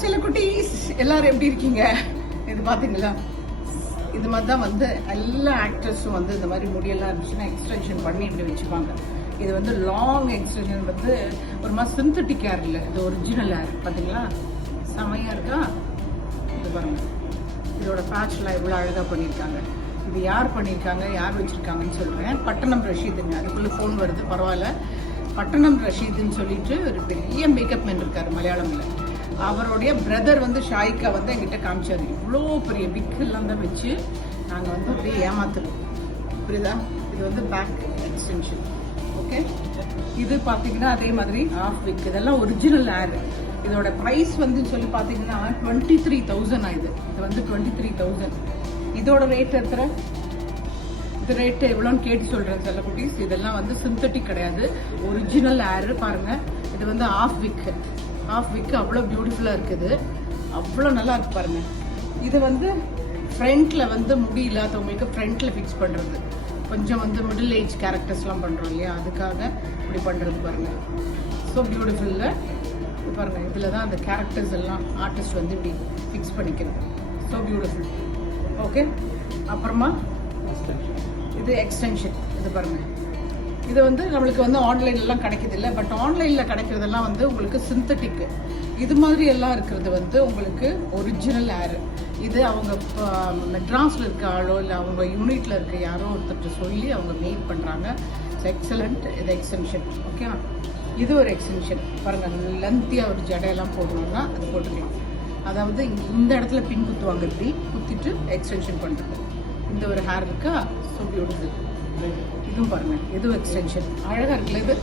சில குட்டீஸ் எல்லாரும் எப்படி இருக்கீங்க? இது பார்த்தீங்களா இது மாதிரி தான் வந்து எல்லா ஆக்டர்ஸும் வந்து இந்த மாதிரி முடியெல்லாம் இருந்துச்சுன்னா எக்ஸ்டென்ஷன் பண்ணி இப்படி வச்சுப்பாங்க. இது வந்து லாங் எக்ஸ்டென்ஷன் வந்து ஒரு மாதிரி சிந்தட்டிக் ஹேர் இல்லை இது ஒரிஜினல் ஹேர் பார்த்தீங்களா செமையாக இருக்கா? இது பாருங்க. இதோட பேட்ச்லாம் எவ்வளோ அழகாக பண்ணியிருக்காங்க. இது யார் பண்ணியிருக்காங்க யார் வச்சுருக்காங்கன்னு சொல்கிறேன் பட்டணம் ரஷீதுங்க. அதுக்குள்ளே ஃபோன் வருது பரவாயில்ல. பட்டணம் ரஷீதுன்னு சொல்லிட்டு ஒரு பெரிய மேக்கப் மேன் இருக்கார் மலையாளமில். அவருடைய பிரதர் வந்து ஷாய்க்கா வந்து எங்கிட்ட காமிச்சார். இவ்வளோ பெரிய பிக்கெல்லாம் தான் வச்சு நாங்கள் வந்து அப்படியே ஏமாத்துறோம். புரியுதா? இது வந்து பேக் எக்ஸ்டென்ஷன் ஓகே இது பார்த்தீங்கன்னா அதே மாதிரி ஆஃப் விக் இதெல்லாம் ஒரிஜினல் ஏர் இதோட ப்ரைஸ் வந்து சொல்லி பார்த்தீங்கன்னா டுவெண்ட்டி த்ரீ தௌசண்ட் ஆகுது இது வந்து டுவெண்ட்டி த்ரீ தௌசண்ட் இதோட ரேட் எத்தனை? இது ரேட்டு எவ்வளோன்னு கேட்டு சொல்கிறேன் சில குட்டீஸ். இதெல்லாம் வந்து சிந்தட்டிக் கிடையாது. ஒரிஜினல் ஏர் பாருங்கள் இது வந்து ஆஃப் விக் ஹாஃப் விக்கு அவ்வளோ பியூட்டிஃபுல்லாக இருக்குது. அவ்வளோ நல்லா இருக்கு பாருங்க. இது வந்து ஃப்ரண்ட்டில் வந்து முடி இல்லாதவங்களுக்கு ஃப்ரண்ட்டில் ஃபிக்ஸ் பண்ணுறது கொஞ்சம் வந்து மிடில் ஏஜ் கேரக்டர்ஸ்லாம் பண்ணுறோம் இல்லையா? அதுக்காக இப்படி பண்ணுறது பாருங்கள் ஸோ பியூட்டிஃபுல்ல பாருங்கள் இதில் தான் அந்த கேரக்டர்ஸ் எல்லாம் ஆர்டிஸ்ட் வந்து இப்படி ஃபிக்ஸ் பண்ணிக்கிறது. ஸோ பியூட்டிஃபுல் ஓகே அப்புறமா இது எக்ஸ்டென்ஷன் இது பாருங்கள் இது வந்து நம்மளுக்கு வந்து ஆன்லைன்லாம் கிடைக்கிது இல்லை பட் ஆன்லைனில் கிடைக்கிறதெல்லாம் வந்து உங்களுக்கு சிந்தட்டிக்கு இது மாதிரி எல்லாம் இருக்கிறது வந்து உங்களுக்கு ஒரிஜினல் ஏர் இது அவங்க மெட்ராஸில் இருக்க ஆளோ இல்லை அவங்க யூனிட்டில் இருக்க யாரோ ஒருத்தர்கிட்ட சொல்லி அவங்க மேக் பண்ணுறாங்க எக்ஸலண்ட் இது எக்ஸ்டென்ஷன் ஓகே இது ஒரு எக்ஸ்டென்ஷன் பாருங்கள் லென்த்தியாக ஒரு ஜடையெல்லாம் போடணும்னா அது போட்டுக்கலாம். அதாவது இந்த இடத்துல பின் குத்துவாங்க இப்படி குத்திட்டு எக்ஸ்டென்ஷன் பண்ணுறது இந்த ஒரு ஹேர் இருக்கா? ஸோ பியூட்டிஃபுல் இதுவும் பாருங்க. எதுவும் எக்ஸ்டென்ஷன் அழகாக இருக்குல்ல இது?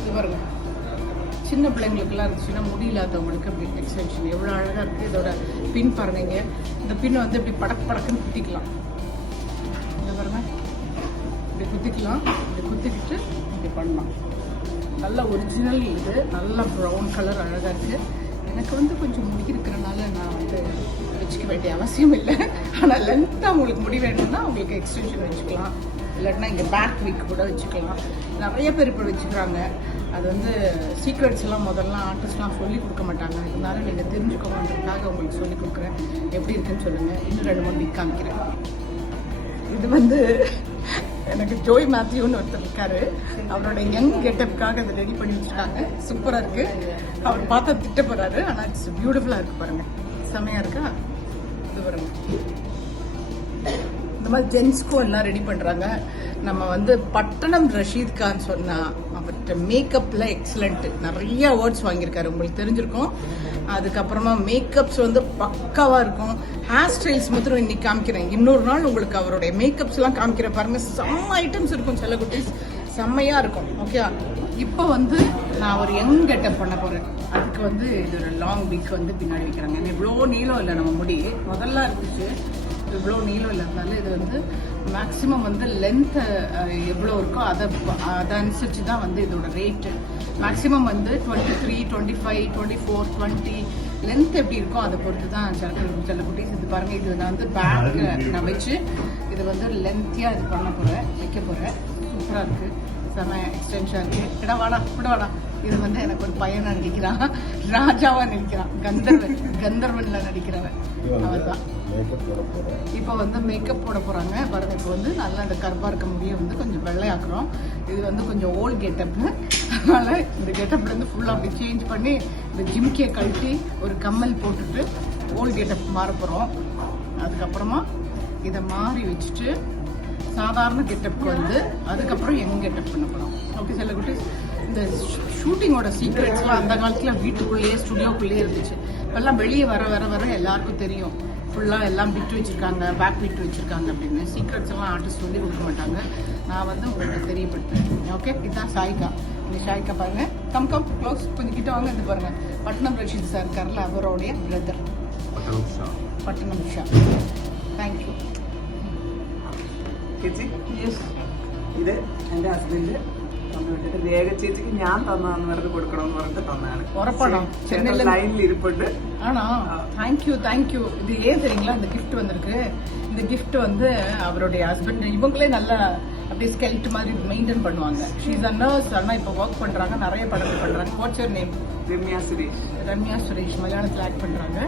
இது பாருங்க. சின்ன பிள்ளைங்களுக்குலாம் இருந்துச்சுன்னா முடியில்லாதவங்களுக்கு அப்படி எக்ஸ்டென்ஷன் எவ்வளோ அழகாக இருக்குது இதோட பின் பாருங்க இந்த பின் வந்து இப்படி படக்கு படக்குன்னு குத்திக்கலாம். இந்த பாருங்க. இப்படி குத்திக்கலாம். இப்படி குத்திக்கிட்டு இப்படி பண்ணலாம். நல்ல ஒரிஜினல் இது. நல்ல ப்ரௌன் கலர் அழகாக இருக்குது எனக்கு வந்து கொஞ்சம் முடி இருக்கிறனால நான் வந்து வச்சுக்க வேண்டிய அவசியம் இல்லை. ஆனால் லென்த்தாக உங்களுக்கு முடி வேணும்னா உங்களுக்கு எக்ஸ்டென்ஷன் வச்சுக்கலாம். இல்லாட்டினா இங்கே பேக் வீக் கூட வச்சுக்கலாம். நிறைய பேர் இப்போ வச்சுக்கிறாங்க. அது வந்து சீக்ரெட்ஸ் எல்லாம் முதல்ல ஆர்டிஸ்ட்லாம் சொல்லி கொடுக்க மாட்டாங்க. இருந்தாலும் நீங்கள் தெரிஞ்சுக்கோங்கன்றதுக்காக உங்களுக்கு சொல்லி கொடுக்குறேன். எப்படி இருக்குன்னு சொல்லுங்கள் இன்னும் ரெண்டு மூணு வீக் காமிக்கிறேன். இது வந்து எனக்கு ஜோய் மேத்யூன்னு ஒருத்தர் இருக்காரு. அவரோட யங் கெட்டப்புக்காக அதை ரெடி பண்ணி வச்சுருக்காங்க சூப்பராக இருக்கு. அவர் பார்த்தா திட்ட போகிறாரு ஆனால் இட்ஸ் பியூட்டிஃபுல்லாக இருக்கு பாருங்கள் செம்மையாக இருக்கா? இது பாருங்க. இந்த மாதிரி ஜென்ஸ்க்கும் எல்லாம் ரெடி பண்ணுறாங்க நம்ம வந்து பட்டணம் ரஷீத் கான் சொன்னா அவர்கிட்ட மேக்கப்பில் எக்ஸலண்ட்டு நிறைய அவார்ட்ஸ் வாங்கியிருக்காரு. உங்களுக்கு தெரிஞ்சிருக்கும். அதுக்கப்புறமா மேக்கப்ஸ் வந்து பக்காவாக இருக்கும். ஹேர் ஸ்டைல்ஸ் மட்டும் இன்னைக்கு காமிக்கிறேன். இன்னொரு நாள் உங்களுக்கு அவருடைய மேக்கப்ஸ்லாம் காமிக்கிற காமிக்கிறேன். செம்ம ஐட்டம்ஸ் இருக்கும் சில குட்டீஸ். செம்மையாக இருக்கும். ஓகே இப்போ வந்து நான் ஒரு யங் கெட்டப் பண்ண போகிறேன் அதுக்கு வந்து இது ஒரு லாங் வீக் வந்து பின்னாடி வைக்கிறாங்க. ஏன்னா இவ்வளோ நீளம் இல்லை நம்ம முடி. முதல்ல இருந்துச்சு. இவ்வளோ நீளம் இல்லாதனால இது வந்து மேக்ஸிமம் வந்து லென்த்து எவ்வளோ இருக்கோ அதை அதை அனுசரித்து தான் வந்து இதோட ரேட்டு மேக்ஸிமம் வந்து twenty three twenty five twenty four twenty length எப்படி இருக்கோ அதை பொறுத்து தான் சில சில குட்டீஸ் இது பாருங்க இது நான் வந்து பேக் நான் வச்சு இது வந்து லென்த்தியாக இது பண்ண போகிறேன் வைக்க போகிறேன் சூப்பராக இருக்குது செம எக்ஸ்டென்ஷன் இருக்குது இடம் வாடா இட வாடா. இது வந்து எனக்கு ஒரு பையனா நடிக்கிறான். ராஜாவா நடிக்கிறான். கந்தர்வன் கந்தர்வன்ல நடிக்கிறவன். அவர் தான் இப்போ வந்து மேக்கப் போட போறாங்க. பாருங்க இப்போ வந்து நல்லா இந்த கருப்பா இருக்க முடிய வந்து கொஞ்சம் வெள்ளையாக்குறோம். இது வந்து கொஞ்சம் ஓல்ட் கெட்டப் அதனால இந்த கெட்டப்ல இருந்து ஃபுல்லா அப்படி சேஞ்ச் பண்ணி இந்த ஜிம்கியை கழட்டி ஒரு கம்மல் போட்டுட்டு ஓல்ட் கெட்டப் மாற போறோம். அதுக்கப்புறமா இதை மாறி வச்சுட்டு சாதாரண கெட்டப்க்கு வந்து அதுக்கப்புறம் யங் கெட்டப் பண்ண போகிறோம் ஓகே சில குட்டீஸ் இந்த ஷூட்டிங்கோட சீக்ரெட்ஸ்லாம் அந்த காலத்தில் வீட்டுக்குள்ளேயே ஸ்டுடியோக்குள்ளேயே இருந்துச்சு. இப்போல்லாம் வெளியே வர வர வர எல்லாருக்கும் தெரியும். ஃபுல்லாக எல்லாம் விட்டு வச்சுருக்காங்க பேக் விட்டு வச்சுருக்காங்க அப்படின்னு. சீக்ரெட்ஸ் எல்லாம் ஆர்டிஸ்ட் சொல்லி கொடுக்க மாட்டாங்க. நான் வந்து உங்களுக்கு தெரியப்படுத்துறேன். ஓகே இதுதான் சாய்கா. இந்த சாய்கா பாருங்க. கம் கம் க்ளோஸ் கொஞ்சம் கிட்ட வாங்க இது பாருங்கள் பட்னம் ரஷீத் சார் இருக்கார்ல அவருடைய brother Pattanam Shah. Pattanam Shah. Thank you yes இது? என் ஹஸ்பண்டு രേഖ ചേച്ചിക്ക് ഞാൻ തന്നാന്ന് പറഞ്ഞ് കൊടുക്കണമെന്ന് പറഞ്ഞിട്ട് തന്നാണ് ഉറപ്പാണോ? ചെന്നൈയില് ലൈനിൽ ഇരിപ്പുണ്ട് ஆனா தேங்க்யூ தேங்க்யூ இது ஏன் தெரியுங்களா இந்த gift வந்திருக்கு இந்த gift வந்து அவருடைய ஹஸ்பண்ட் இவங்களே நல்ல அப்படியே ஸ்கெல்ட் மாதிரி மெயின்டைன் பண்ணுவாங்க ஷீஸ் அ நர்ஸ் ஆனால் இப்போ ஒர்க் பண்ணுறாங்க நிறைய படங்கள் பண்ணுறாங்க வாட்ஸ் நேம் ரம்யா சுரேஷ் ரம்யா சுரேஷ் மலையாளத்தில் ஆக்ட் பண்ணுறாங்க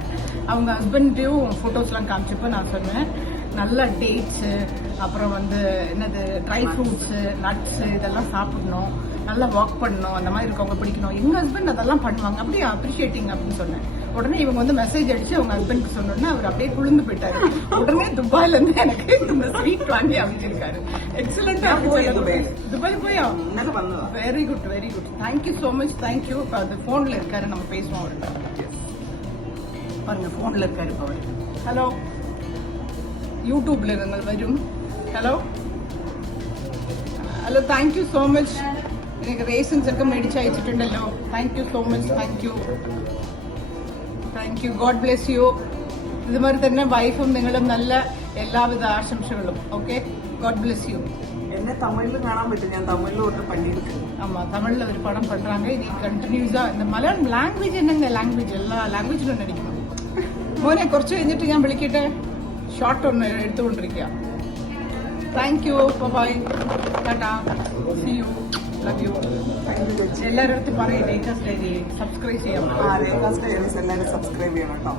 அவங்க ஹஸ்பண்டையும் ஃபோட்டோஸ்லாம் காமிச்சப்போ நான் சொன்னேன் நல்ல டேட்ஸு அப்புறம் வந்து என்னது ட்ரை ஃப்ரூட்ஸு நட்ஸு இதெல்லாம் சாப்பிடணும். நல்லா வாக் பண்ணணும். அந்த மாதிரி இருக்கவங்க பிடிக்கணும். எங்கள் ஹஸ்பண்ட் அதெல்லாம் பண்ணுவாங்க. அப்படியே அப்ரிஷியேட்டிங் அப்படின்னு சொன்னேன். உடனே இவங்க வந்து மெசேஜ் அடிச்சு அவங்க ஹஸ்பண்டுக்கு சொன்னோன்னே அவர் அப்படியே குளிர்ந்து போயிட்டாரு. உடனே துபாயில இருந்து எனக்கு இந்த ஸ்வீட் வாங்கி அமைச்சிருக்காரு எக்ஸலண்டா துபாய். போய்? Very good very good thank you so much thank you இப்போ அது ஃபோன்ல இருக்காரு. நம்ம பேசுவோம் அவர்கிட்ட. பாருங்க ஃபோன்ல இருக்காரு இப்போ அவர். ஹலோ യൂട്യൂബിൽ നിങ്ങൾ വരും. Hello hello thank you so much എനിക്ക് റേഷൻസ് ഒക്കെ മേടിച്ച് അയച്ചിട്ടുണ്ടല്ലോ. Thank you so much thank you thank you God bless you ഇതുമാതിരി തന്നെ വൈഫും നിങ്ങളും നല്ല എല്ലാവിധ ആശംസകളും. ഓക്കെ ഗോഡ് ബ്ലെസ് യു എന്നെ തമിഴിൽ കാണാൻ പറ്റും ഞാൻ തമിഴിൽ ഒരു പണിയെടുക്കും അമ്മ തമിഴിൽ ഒരു പടം பண்ணுறாங்க ഇനി കണ്ടിന്യൂസാണ് இந்த മലയാളം ലാംഗ്വേജ് എന്നെ ലാംഗ്വേജ് എല്ലാ ലാംഗ്വേജിലും നടിക്കണം മോനെ കുറച്ച് കഴിഞ്ഞിട്ട് ഞാൻ വിളിക്കട്ടെ? ഷോർട്ട് ഒന്ന് എടുത്തുകൊണ്ടിരിക്കുക thank you bye tata see you love you എല്ലാവരുടെ അടുത്ത് പറയും ലേറ്റസ്റ്റ് ഡയറി സബ്സ്ക്രൈബ് ചെയ്യാൻ ആ രേഖാ സ്റ്റൈൽസ് എല്ലാവരും സബ്സ്ക്രൈബ് ചെയ്യണം കേട്ടോ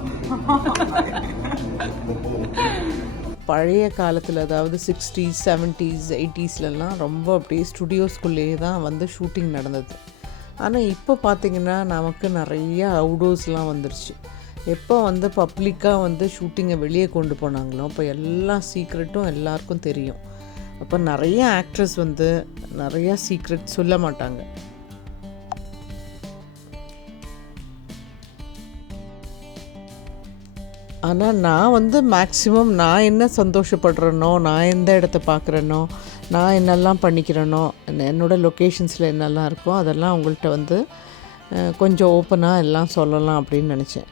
பழைய காலத்தில் அதாவது சிக்ஸ்டீஸ் செவன்ட்டீஸ் எயிட்டிஸ்லலாம் ரொம்ப அப்படியே ஸ்டுடியோஸ்குள்ளேயே தான் வந்து ஷூட்டிங் நடந்தது ஆனால் இப்போ பார்த்திங்கன்னா நமக்கு நிறைய அவுடோர்ஸ்லாம் வந்துருச்சு எப்போ வந்து பப்ளிக்காக வந்து ஷூட்டிங்கை வெளியே கொண்டு போனாங்களோ அப்போ எல்லா சீக்ரெட்டும் எல்லாருக்கும் தெரியும். அப்போ நிறைய ஆக்ட்ரஸ் வந்து நிறையா சீக்ரெட் சொல்ல மாட்டாங்க. ஆனால் நான் வந்து மேக்ஸிமம் நான் என்ன சந்தோஷப்படுறேனோ நான் எந்த இடத்த பார்க்குறேனோ நான் என்னெல்லாம் பண்ணிக்கிறேனோ என்னோட லொக்கேஷன்ஸில் என்னெல்லாம் இருக்கோ அதெல்லாம் உங்கள்கிட்ட வந்து கொஞ்சம் ஓப்பனாக எல்லாம் சொல்லலாம் அப்படின்னு நினச்சேன்.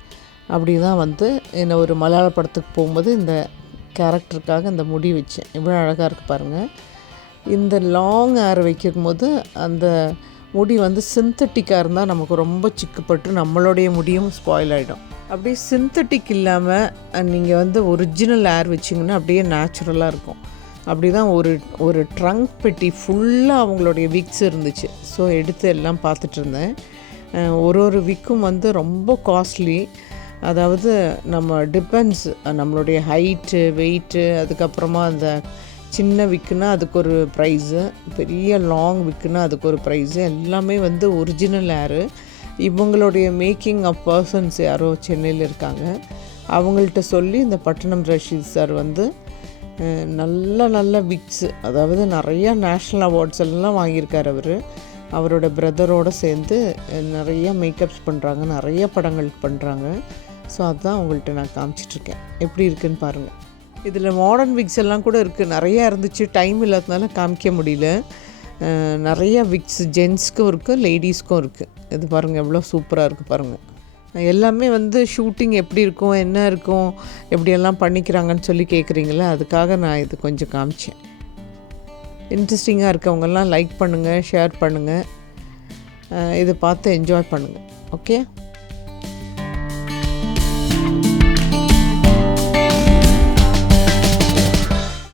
அப்படி தான் வந்து என்ன ஒரு மலையாள படத்துக்கு போகும்போது இந்த கேரக்டருக்காக இந்த முடி வச்சேன். இவ்வளோ அழகாக இருக்குது பாருங்கள் இந்த லாங் ஏர் வைக்கும் போது அந்த முடி வந்து சிந்தட்டிக்காக இருந்தால் நமக்கு ரொம்ப சிக்குப்பட்டு நம்மளுடைய முடியும் ஸ்பாயில் ஆகிடும் அப்படியே சிந்தட்டிக் இல்லாமல் நீங்கள் வந்து ஒரிஜினல் ஏர் வச்சிங்கன்னா அப்படியே நேச்சுரலாக இருக்கும். அப்படி தான் ஒரு ஒரு ட்ரங்க் பெட்டி ஃபுல்லாக அவங்களுடைய விக்ஸ் இருந்துச்சு. ஸோ எடுத்து எல்லாம் பார்த்துட்டு இருந்தேன். ஒரு ஒரு விக்கும் வந்து ரொம்ப காஸ்ட்லி அதாவது நம்ம டிபெண்ட்ஸ் நம்மளுடைய ஹைட்டு வெயிட்டு அதுக்கப்புறமா அந்த சின்ன விற்குனா அதுக்கு ஒரு ப்ரைஸு பெரிய லாங் விற்குனா அதுக்கு ஒரு ப்ரைஸு எல்லாமே வந்து ஒரிஜினல் ஏரு இவங்களுடைய மேக்கிங் ஆஃப் பர்சன்ஸ் யாரோ சென்னையில் இருக்காங்க. அவங்கள்ட்ட சொல்லி இந்த பட்டணம் ரஷீத் சார் வந்து நல்ல நல்ல விக்ஸ். அதாவது நிறையா நேஷ்னல் அவார்ட்ஸ் எல்லாம் வாங்கியிருக்கார் அவர். அவரோட பிரதரோடு சேர்ந்து நிறையா நிறைய மேக்கப்ஸ் பண்ணுறாங்க நிறைய படங்கள் பண்ணுறாங்க ஸோ அதுதான் உங்கள்கிட்ட நான் காமிச்சிட்ருக்கேன். எப்படி இருக்குன்னு பாருங்கள் இதில் மாடர்ன் விக்ஸ் எல்லாம் கூட இருக்குது நிறையா இருந்துச்சு. டைம் இல்லாததுனால காமிக்க முடியல. நிறையா நிறைய விக்ஸ் ஜென்ஸ்க்கும் இருக்குது லேடிஸ்க்கும் இருக்குது இது பாருங்கள் எவ்வளோ சூப்பராக இருக்குது பாருங்கள் எல்லாமே வந்து ஷூட்டிங் எப்படி இருக்கும் என்ன இருக்கும் எப்படியெல்லாம் பண்ணிக்கிறாங்கன்னு சொல்லி கேட்குறீங்களே அதுக்காக நான் இது கொஞ்சம் காமிச்சேன். இன்ட்ரெஸ்டிங்காக இருக்கவங்கெல்லாம் லைக் பண்ணுங்கள் ஷேர் பண்ணுங்கள் இதை பார்த்து என்ஜாய் பண்ணுங்கள் ஓகே